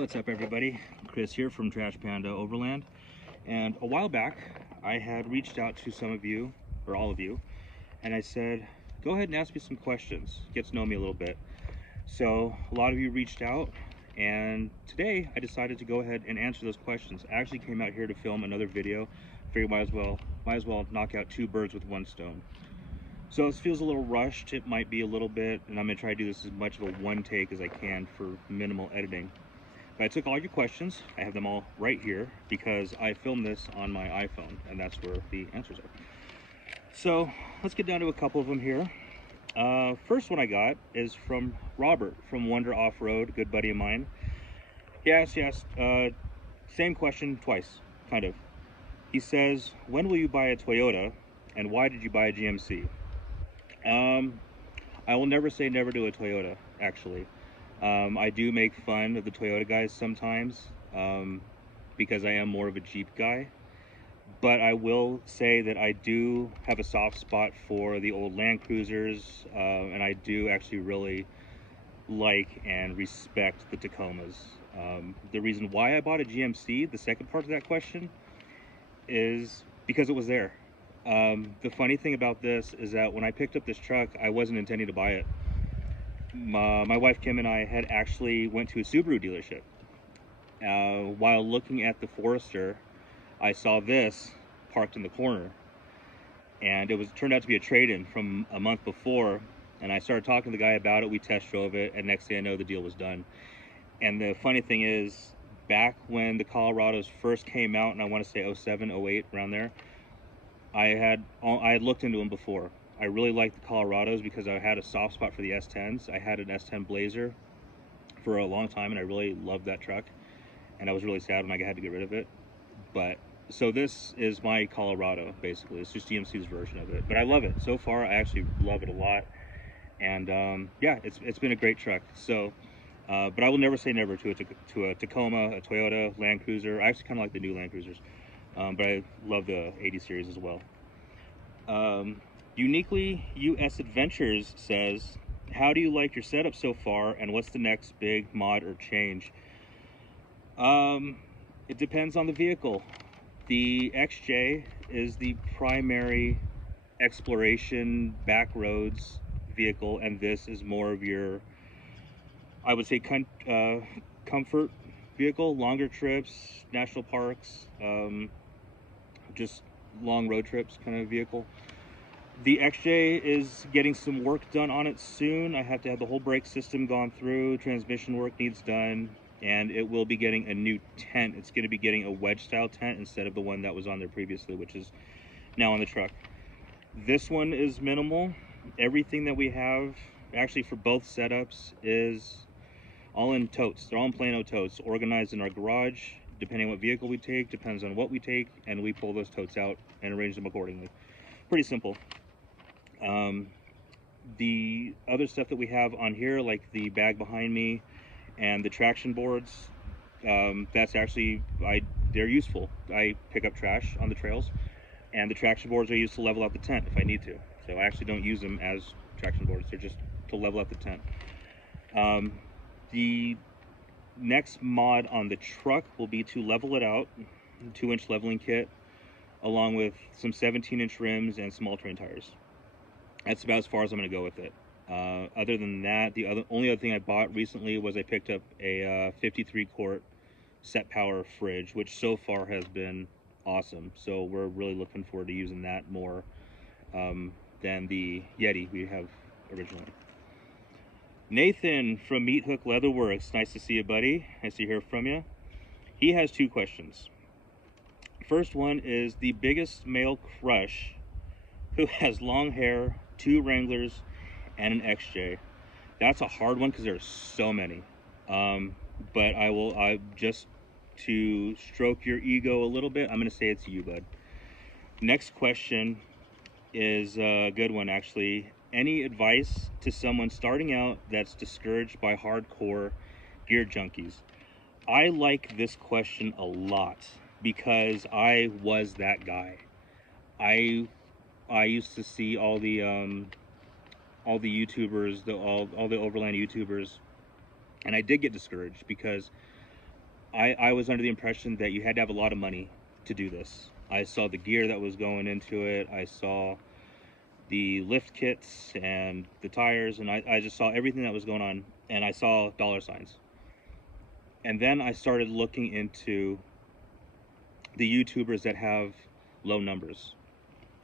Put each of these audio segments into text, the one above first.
What's up, everybody? Chris here from Trash Panda Overland. And a while back, I had reached out to some of you, or all of you, and I said, go ahead and ask me some questions, get to know me a little bit. So a lot of you reached out, and today I decided to go ahead and answer those questions. I actually came out here to film another video. Figured might as well knock out two birds with one stone. So this feels a little rushed. It might be a little bit, and I'm gonna try to do this as much of a one take as I can for minimal editing. But I took all your questions. I have them all right here because I filmed this on my iPhone, and that's where the answers are. So let's get down to a couple of them here. First one I got is from Robert from Wonder Off-Road, good buddy of mine. Yes, same question twice, kind of. He says, when will you buy a Toyota, and why did you buy a GMC? I will never say never to a Toyota, actually. I do make fun of the Toyota guys sometimes because I am more of a Jeep guy. But I will say that I do have a soft spot for the old Land Cruisers, and I do actually really like and respect the Tacomas. The reason why I bought a GMC, the second part of that question, is because it was there. The funny thing about this is that when I picked up this truck, I wasn't intending to buy it. My wife Kim and I had actually went to a Subaru dealership. While looking at the Forester, I saw this parked in the corner, and it turned out to be a trade-in from a month before. And I started talking to the guy about it. We test drove it, and next thing I know, the deal was done. And the funny thing is, back when the Colorados first came out, and I want to say 07, 08, around there, I had looked into them before. I really liked the Colorados because I had a soft spot for the S10s. I had an S10 Blazer for a long time, and I really loved that truck. And I was really sad when I had to get rid of it. But so this is my Colorado, basically. It's just GMC's version of it. But I love it. So far, I actually love it a lot. And yeah, it's been a great truck. So, but I will never say never to a Tacoma, a Toyota, Land Cruiser. I actually kind of like the new Land Cruisers. But I love the 80 series as well. Uniquely US Adventures says, how do you like your setup so far, and what's the next big mod or change? It depends on the vehicle. The XJ is the primary exploration back roads vehicle, and this is more of your, I would say, comfort vehicle, longer trips, national parks, just long road trips kind of vehicle. The XJ is getting some work done on it soon. I have to have the whole brake system gone through, transmission work needs done, and it will be getting a new tent. It's going to be getting a wedge style tent instead of the one that was on there previously, which is now on the truck. This one is minimal. Everything that we have, actually for both setups, is all in totes. They're all in Plano totes, organized in our garage. Depending on what vehicle we take, depends on what we take, and we pull those totes out and arrange them accordingly. Pretty simple. The other stuff that we have on here, like the bag behind me and the traction boards, that's actually, they're useful. I pick up trash on the trails, and the traction boards are used to level out the tent if I need to. So I actually don't use them as traction boards, they're just to level out the tent. The next mod on the truck will be to level it out, 2-inch leveling kit, along with some 17-inch rims and some all-terrain tires. That's about as far as I'm going to go with it. Other than that, the only other thing I bought recently was I picked up a 53-quart set power fridge, which so far has been awesome. So we're really looking forward to using that more than the Yeti we have originally. Nathan from Meat Hook Leatherworks, nice to see you, buddy. Nice to hear from you. He has two questions. First one is the biggest male crush who has long hair, 2 Wranglers, and an XJ. That's a hard one because there's so many. But I just to stroke your ego a little bit, I'm going to say it's you, bud. Next question is a good one, actually. Any advice to someone starting out that's discouraged by hardcore gear junkies? I like this question a lot because I was that guy. I used to see all the YouTubers, all the overland YouTubers, and I did get discouraged because I was under the impression that you had to have a lot of money to do this. I saw the gear that was going into it. I saw the lift kits and the tires, and I just saw everything that was going on, and I saw dollar signs. And then I started looking into the YouTubers that have low numbers.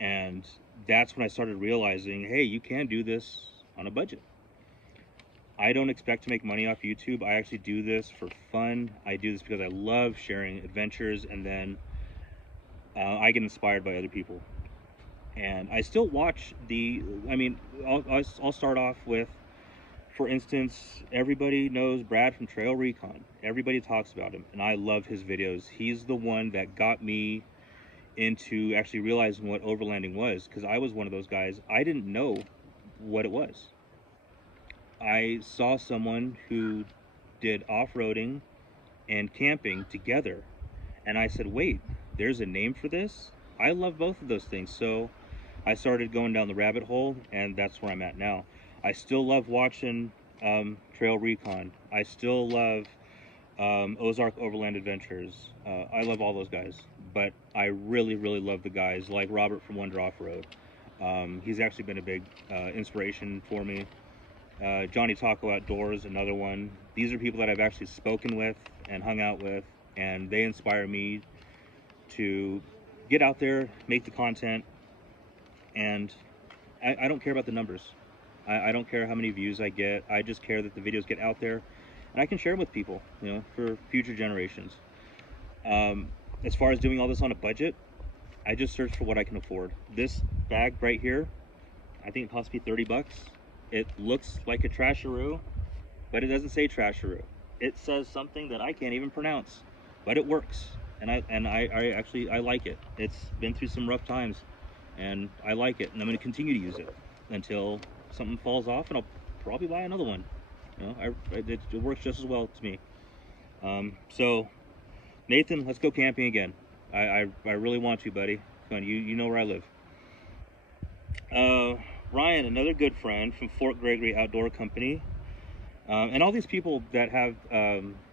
And that's when I started realizing, hey, you can do this on a budget. I don't expect to make money off YouTube. I actually do this for fun. I do this because I love sharing adventures, and then I get inspired by other people. And I still watch I'll start off with, for instance, everybody knows Brad from Trail Recon. Everybody talks about him, and I love his videos. He's the one that got me into actually realizing what overlanding was, because I was one of those guys. I didn't know what it was. I saw someone who did off-roading and camping together, and I said, wait, there's a name for this? I love both of those things. So I started going down the rabbit hole, and that's where I'm at now. I still love watching Trail Recon. I still love Ozark Overland Adventures. I love all those guys, but I really, really love the guys like Robert from Wonder Off-Road. He's actually been a big inspiration for me. Johnny Taco Outdoors, another one. These are people that I've actually spoken with and hung out with, and they inspire me to get out there, make the content, and I don't care about the numbers. I don't care how many views I get. I just care that the videos get out there, and I can share them with people, you know, for future generations. As far as doing all this on a budget, I just searched for what I can afford. This bag right here, I think it cost me 30 bucks. It looks like a trasharoo, but it doesn't say trasharoo. It says something that I can't even pronounce, but it works, and I actually like it. It's been through some rough times, and I like it, and I'm going to continue to use it until something falls off, and I'll probably buy another one. You know, it works just as well to me. So Nathan, let's go camping again. I really want to, buddy. Come on, you know where I live. Ryan, another good friend from Fort Gregory Outdoor Company, and all these people that have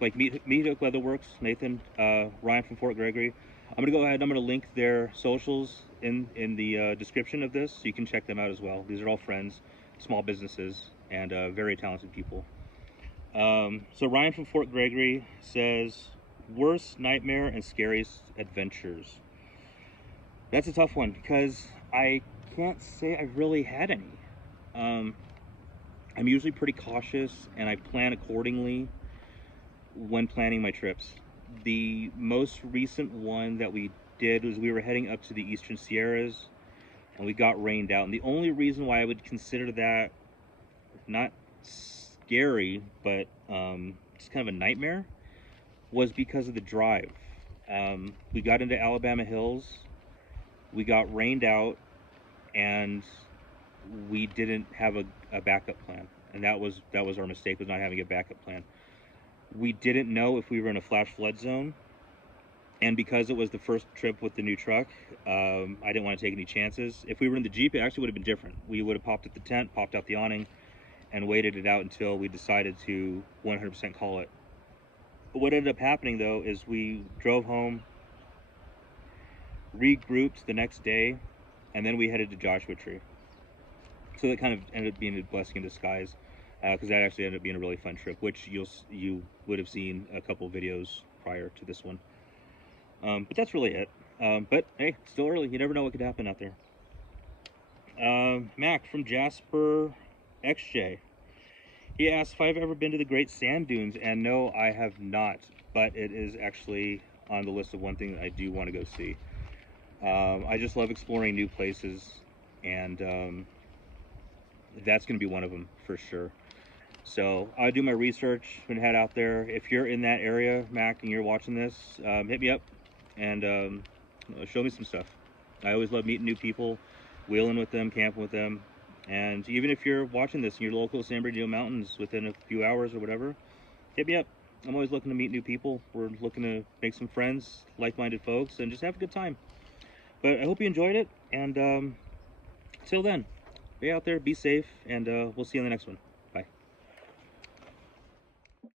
like Meat Hook Leatherworks, Nathan, Ryan from Fort Gregory. I'm gonna go ahead. I'm gonna link their socials in the description of this, so you can check them out as well. These are all friends, small businesses, and very talented people. So Ryan from Fort Gregory says, worst nightmare and scariest adventures. That's a tough one, because I can't say I've really had any. I'm usually pretty cautious, and I plan accordingly when planning my trips. The most recent one that we did was we were heading up to the Eastern Sierras, and we got rained out. And the only reason why I would consider that not scary, but just kind of a nightmare, was because of the drive. We got into Alabama Hills, we got rained out, and we didn't have a backup plan, and that was our mistake, was not having a backup plan. We didn't know if we were in a flash flood zone, and because it was the first trip with the new truck, I didn't want to take any chances. If we were in the Jeep, it actually would have been different. We would have popped up the tent, popped out the awning, and waited it out until we decided to 100% call it. But what ended up happening, though, is we drove home, regrouped the next day, and then we headed to Joshua Tree. So that kind of ended up being a blessing in disguise, because that actually ended up being a really fun trip, which you would have seen a couple videos prior to this one. But that's really it. But hey, still early. You never know what could happen out there. Mac from Jasper XJ. He asked if I've ever been to the Great Sand Dunes, and no, I have not. But it is actually on the list of one thing that I do want to go see. I just love exploring new places, and that's going to be one of them for sure. So I'll do my research and head out there. If you're in that area, Mac, and you're watching this, hit me up and show me some stuff. I always love meeting new people, wheeling with them, camping with them. And even if you're watching this in your local San Bernardino Mountains within a few hours or whatever, hit me up. I'm always looking to meet new people. We're looking to make some friends, like-minded folks, and just have a good time. But I hope you enjoyed it, and till then, be out there, be safe, and we'll see you on the next one.